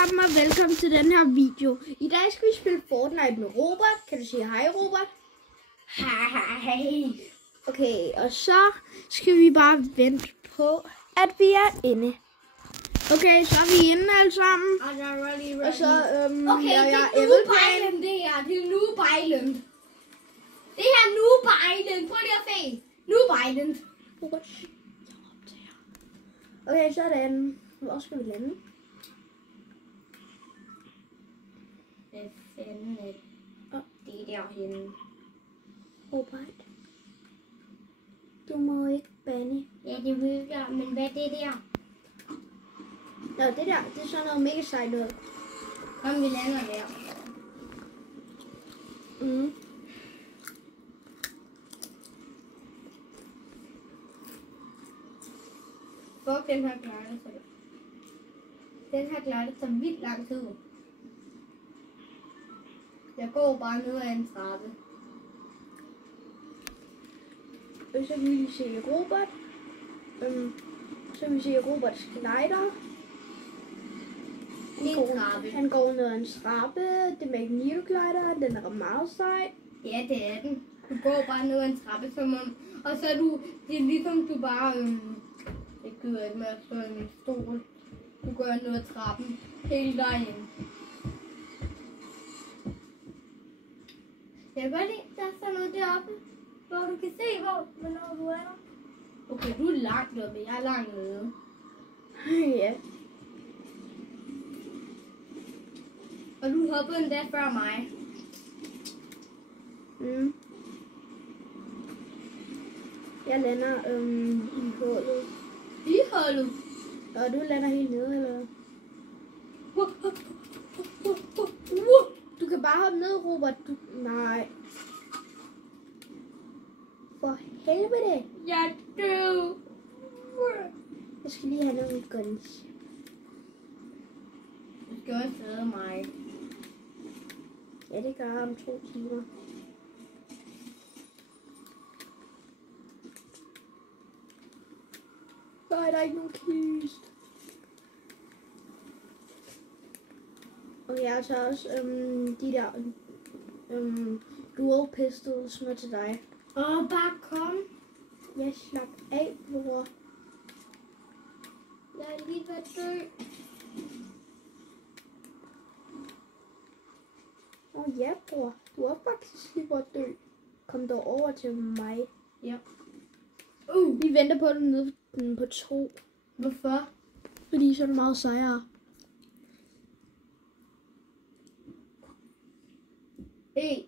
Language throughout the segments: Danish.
sammen og velkommen til den her video. I dag skal vi spille Fortnite med Robert. Kan du sige hej, Robert? Hej. Okay, og så skal vi bare vente på, at vi er inde. Okay, så er vi inde alle sammen. Ready. Og så Okay, jeg det er Noob Island, det her. Det er Noob Island. Det her er Noob Island. Prøv lige at se. Noob Island. Robert, okay, sådan. Hvor skal vi lande? Det er fandme. Det er derhenne. Robert, du må ikke bande. Ja, det ved jeg. Men hvad er det der? Nå, det der, det er sådan noget mega sejt noget. Kom, vi lander der. Mm. Fuck, den her klarer det så. Den her klarer det så vildt lang tid. Jeg går bare ned ad en trappe. Og så vil vi se Robert. Så vil vi se Roberts glider. Det er en trappe. Han går ned ad en trappe. Det er Magneto glider. Den er meget sej. Ja, det er den. Du går bare ned ad en trappe, som om, og så er du, det er ligesom du bare, jeg gider ikke med at stå i min stol. Du går ned ad trappen, hele vejen. Jeg kan godt lide, der er sådan noget deroppe, hvor du kan se, hvornår du er der. Okay, du er langt oppe, jeg er langt nede. Ja. Og du hoppede endda før mig. Mm. Jeg lander i hullet. I hullet. Og du lander helt nede, eller? Du kan bare hoppe ned, Robert. Nej. For helvede. Jeg død. Jeg skal lige have nogle guns. Du skal også redde mig. Ja, det gør jeg om 2 timer. Nej, der er ikke nogen kist. Og jeg har så også de der dual pistols med til dig. Bare kom. Jeg slap af, bror. Jeg er lige ved at dø. Ja, bror. Du er faktisk lige ved at dø. Kom dog over til mig. Ja. Vi venter på den nede på 2. Hvorfor? Fordi så er det meget sejere. Hey.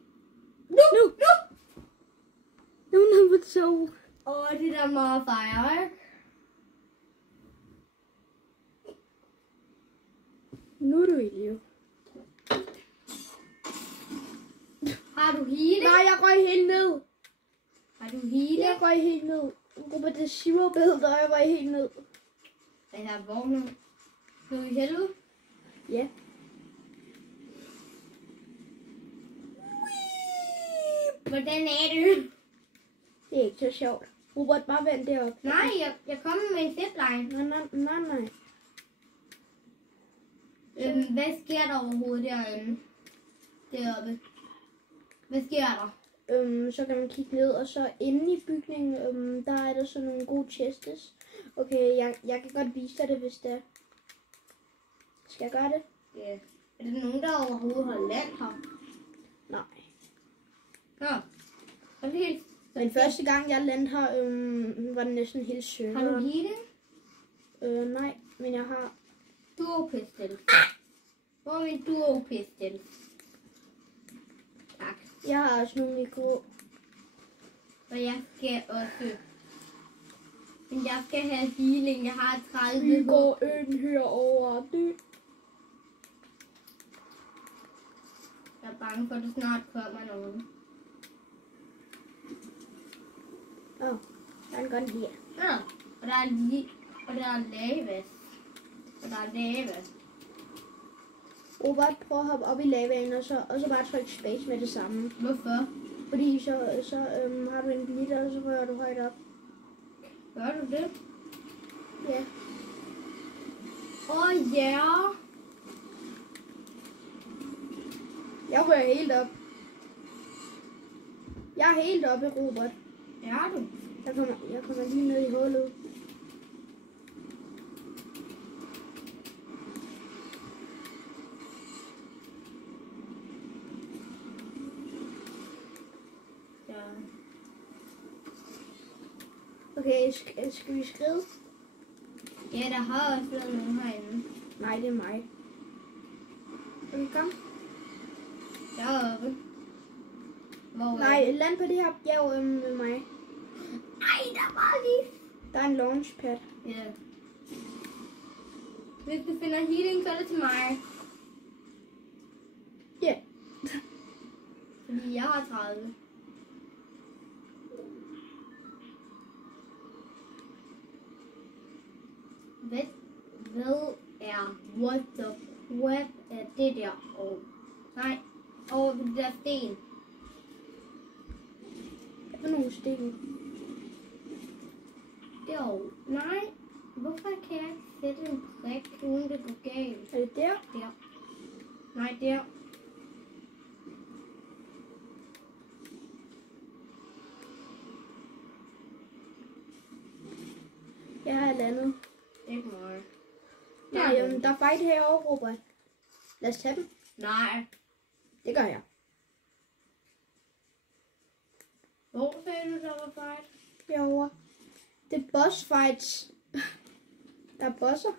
Nu er nede på 2. Det der meget fejre, ikke? Nu er du idiot. Har du healing? Nej, jeg røg helt ned. Har du healing? Jeg røg helt ned. Robert, det er zero build, og jeg røg helt ned. Den er vågnet. Du er i helvede? Ja. Hvordan er det? Det er ikke så sjovt. Robert, bare vent deroppe. Nej, jeg kommer med en zipline. Nej. Hvad sker der overhovedet derinde? Deroppe. Hvad sker der? Så kan man kigge ned, og så inde i bygningen, der er der sådan nogle gode chests. Okay, jeg kan godt vise dig det, hvis det er. Skal jeg gøre det? Ja. Er det nogen, der overhovedet har land her? Nej. Nå. Og det helt... Men første gang jeg landede her, var det næsten helt sødt. Har du healing? Nej, men jeg har... Duo pistol. Hvor er min duo pistol? Tak. Jeg har også nogle mikro. Og jeg skal også... Men jeg skal have healing. Jeg har 30 Vi går ind herover. Jeg er bange for, at der snart kommer nogen. Der er en gun her. Ja, og der er lige... Og der er lava. Og der er lava. Robert, prøv at hoppe op i lavaen, og så bare tryk space med det samme. Hvorfor? Fordi så har du en glitter, og så rører du højt op. Gør du det? Ja. Ja. Jeg rører helt op. Jeg er helt oppe, Robert. Ja, du. Jeg kommer lige ned i hullet. Ja. Okay, skal vi skrive? Ja, der har også været nogen herinde. Nej, det er mig. Okay, kom. Deroppe. Hvor Nej, land på det her bjerg med mig. Ej, der var lige. Der er en launchpad. Ja. Hvis du finder healing, så er det til mig. Ja. Fordi jeg har 30. Hvad er what the what er det der? Oh. Nej. Og det der sten. Hvad er nogle sten? Jo. Nej. Hvorfor kan jeg ikke sætte en prik, uden det går galt? Er det der? Der. Nej, der. Jeg har landet. Ikke mig. Ja, jamen, der er fight herovre, Robert. Lad os tage dem. Nej. Det gør jeg. Hvor sagde du, der var fight? Herovre. Det er boss fights. Der er bosser.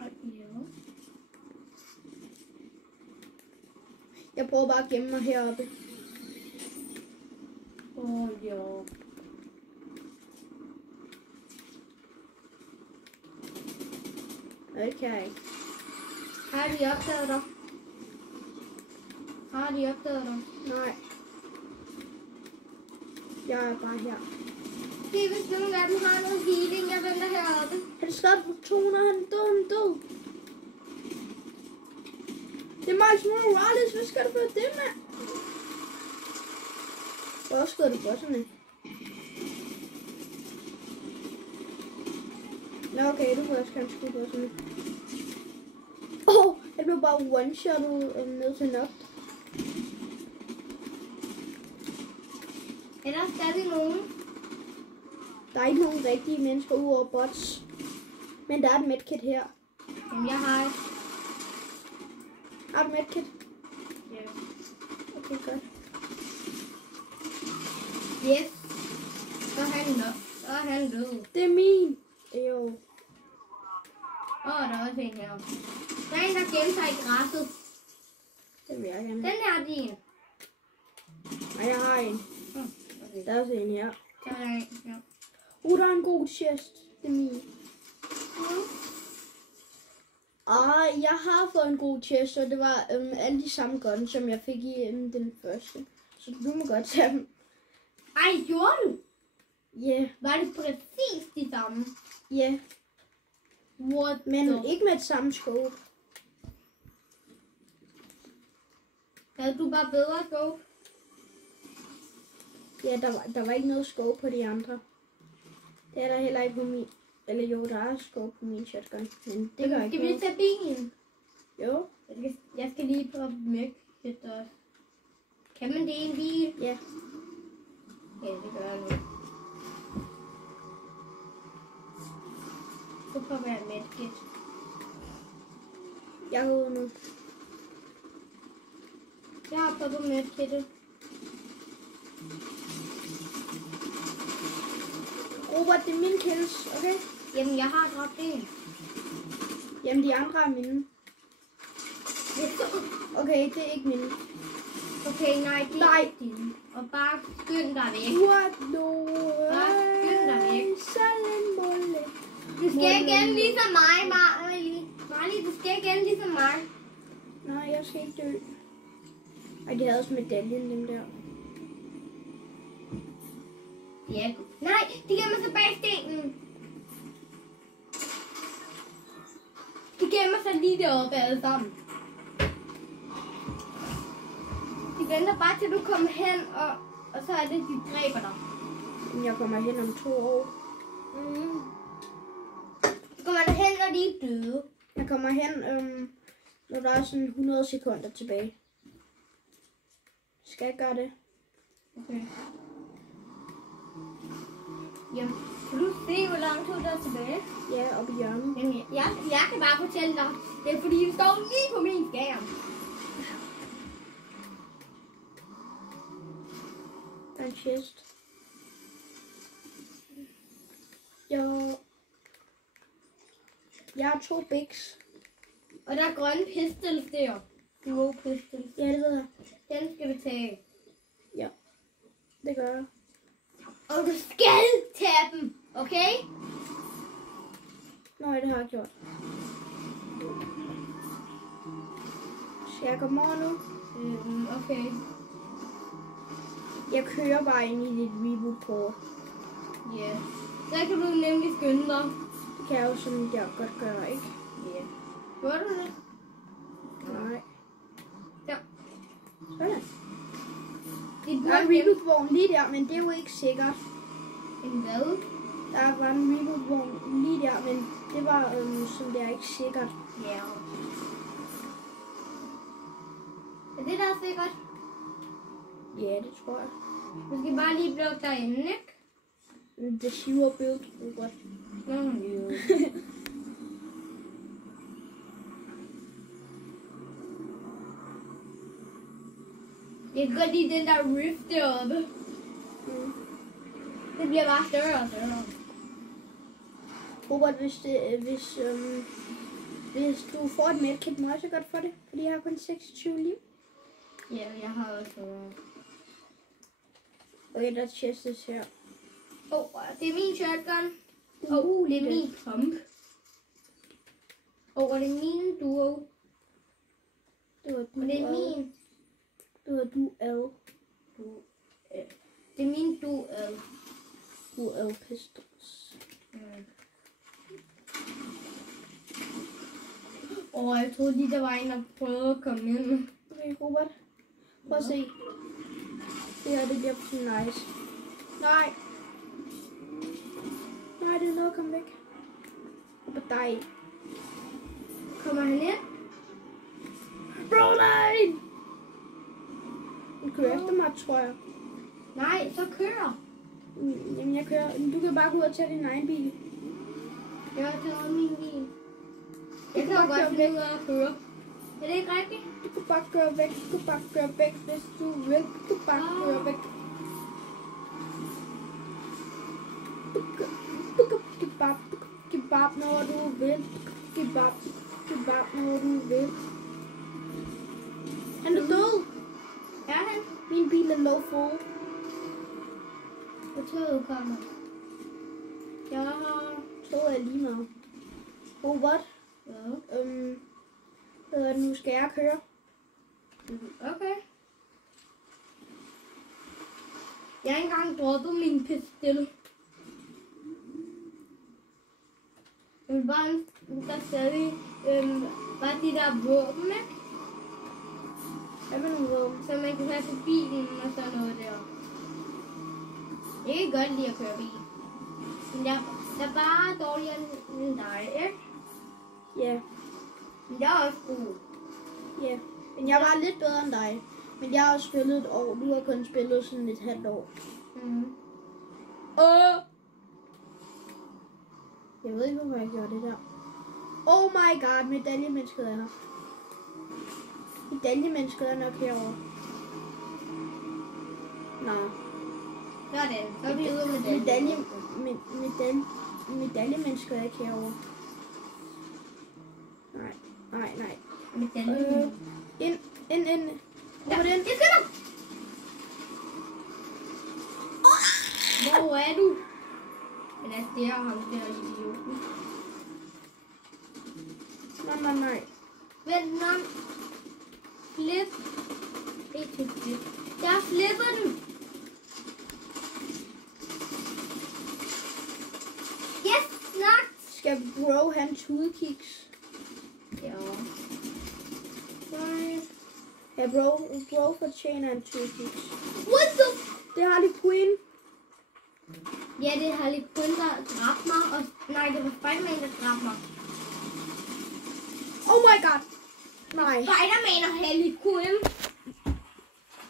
Ej, ja. Jeg prøver bare at gemme mig heroppe. Ja. Okay. Har de opdaget dig? Har de opdaget dig? Nej. Jeg er bare her. Det er hvis nogle af dem har noget healing, jeg venter heroppe. Han skrev på 200, han er død. Det er Miles Morales, hvad skal du få det med? Hvor skød du bosserne? Nå okay, du må også gerne skyde bosserne. Jeg blev bare one-shottet ned til nok. Er der stadig nogen? Der er ikke nogen rigtige mennesker udover bots. Men der er et medkit her. Jamen, jeg har et. Har du medkit? Ja. Okay, godt. Yes. Så er han nok. Så er han død. Det er min. Jo. Der er også en her. Der er en, der gemmer sig i græsset. Det vil jeg gerne. Den her er din. Nej, jeg har en. Okay. Der er også en her. Der er en. Ja. Der er en god chest. Det er min. Jeg har fået en god chest, og det var alle de samme guns, som jeg fik i den første. Så du må godt tage dem. Ej, gjorde du? Ja. Yeah. Var det præcis de samme? Ja. Yeah. What Men the? ikke med et samme scope. Havde du bare bedre scope? Ja, der var ikke noget scope på de andre. Det er der heller ikke på min. Eller jo, der er scope på min shotgun. Men det gør ikke noget. Skal vi tage bilen? Jo. Jeg skal lige på mørk. Kan man det i en bil? Ja. Ja, det gør jeg nu. Så prøver jeg med et gæt. Jeg går ud nu. Jeg har prøvet med et gæt. Robert, det er mine kills, okay? Jamen, jeg har dræbt en. Jamen, de andre er mine. Okay, det er ikke mine. Okay, nej, det er ikke dine. Og bare skynd dig væk. What no? Bare skynd dig væk. Salenbolle. Du skal igen ligesom mig, Marley. Du skal igen ligesom mig. Nej, jeg skal ikke dø. Ej, de havde også medaljen, dem der. Ja. Nej, de gemmer sig bag stenen. De gemmer sig lige deroppe alle sammen. De venter bare til du kommer hen, og så er det, de dræber dig. Jeg kommer hen om 2 år. Så kommer der hen, når de er døde. Jeg Han kommer hen, når der er sådan 100 sekunder tilbage. Skal jeg gøre det? Okay. Jamen, kan du se, hvor lang tid der er tilbage? Ja, oppe i hjørnet. Jamen, jeg kan bare fortælle dig. Det er fordi, det står lige på min skærm. Der er en chest. Jeg har 2 bigs. Og der er grønne pistols der. Duo pistols. Ja, det ved jeg. Den skal du tage. Ja, det gør jeg. Og du skal tage dem, okay? Nej, det har jeg gjort. Skal jeg komme over nu? Okay. Jeg kører bare ind i dit reboot-port. Ja. Yeah. Så kan du nemlig skynde dig. Det kan jeg jo sådan der godt gøre, ikke? Ja. Yeah. Gør du det? Nej. Ja. Sådan. Det Der er en reboot-vogn lige der, men det er jo ikke sikkert. En hvad? Der var en reboot-vogn lige der, men det var sådan der ikke sikkert. Ja. Yeah. Er det der er sikkert? Ja, det tror jeg. Du skal bare lige blokke derinde, ikke? Det siver build, Robert. Jo. Jeg kan godt lide den der rift deroppe. Det bliver bare større og større. Robert, hvis du får et medkit, må jeg så godt få det, fordi jeg har kun 26 liv. Ja, jeg har også. Okay, der er chests her. Det er min shotgun. Det er min pump. Og det er min duo. Det var Og det er min. Det var dual. Det er min dual. Dual pistols. Jeg troede lige, der var en, der prøvede at komme ind. Okay, Robert. Prøv at se. Det her, det bliver nice. Nej. Nej, det er noget at komme væk. På dig. Kommer han ind? Bro, nej! Den kører efter mig, tror jeg. Nej, så kører. Jamen, jeg kører. Du kan bare gå ud og tage din egen bil. Jeg har taget min bil. Jeg kan jo godt finde ud af at køre. Er det ikke rigtigt? Du kan bare køre væk. Du kan bare køre væk, hvis du vil. Du kan bare køre væk. Kebab, når du vil. Kebab, når du vil. Han er død. Er han? Min bil er low full. Og toget kommer. Jeg har toget er lige meget. Robert. Ja. Nu skal jeg køre. Okay. Jeg har ikke engang droppet min pistol. Jeg vil bare der stadig bare de der våben, ikke? Hvad med nogle våben? Så man kan tage på bilen og sådan noget der. Jeg kan godt lide at køre bil. Men jeg er bare dårligere end dig, ikke? Ja. Men jeg er også god. Ja. Men jeg var lidt bedre end dig. Men jeg har også spillet et år. Du har kun spillet sådan et halvt år. Jeg ved ikke, hvorfor jeg gjorde det der. Oh my god, medaljemennesket er her. Medaljemennesket er nok herovre. Nå. Sådan, så er vi ude med Medaljemennesket er ikke herovre. Nej. Ind. Ja, jeg skynder! Hvor er du? Men altså, det er ham der idioten. Nej. Vent, nej. Flip. Ikke flip. Der flipper du. Yes, nok. Skal bro have en tudekiks? Ja. Nej. Ja, bro fortjener en tudekiks. What the? Det har Harley Quinn. Ja, det er Harley Quinn, der dræbte mig. Og nej, det var Spider-Man, der dræbte mig. my god. Nej. Spider-Man og Harley Quinn.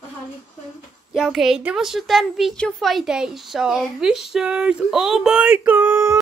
Og Harley Quinn. Ja, okay. Det var så den video for i dag. Så Ja. vi ses. Oh my god.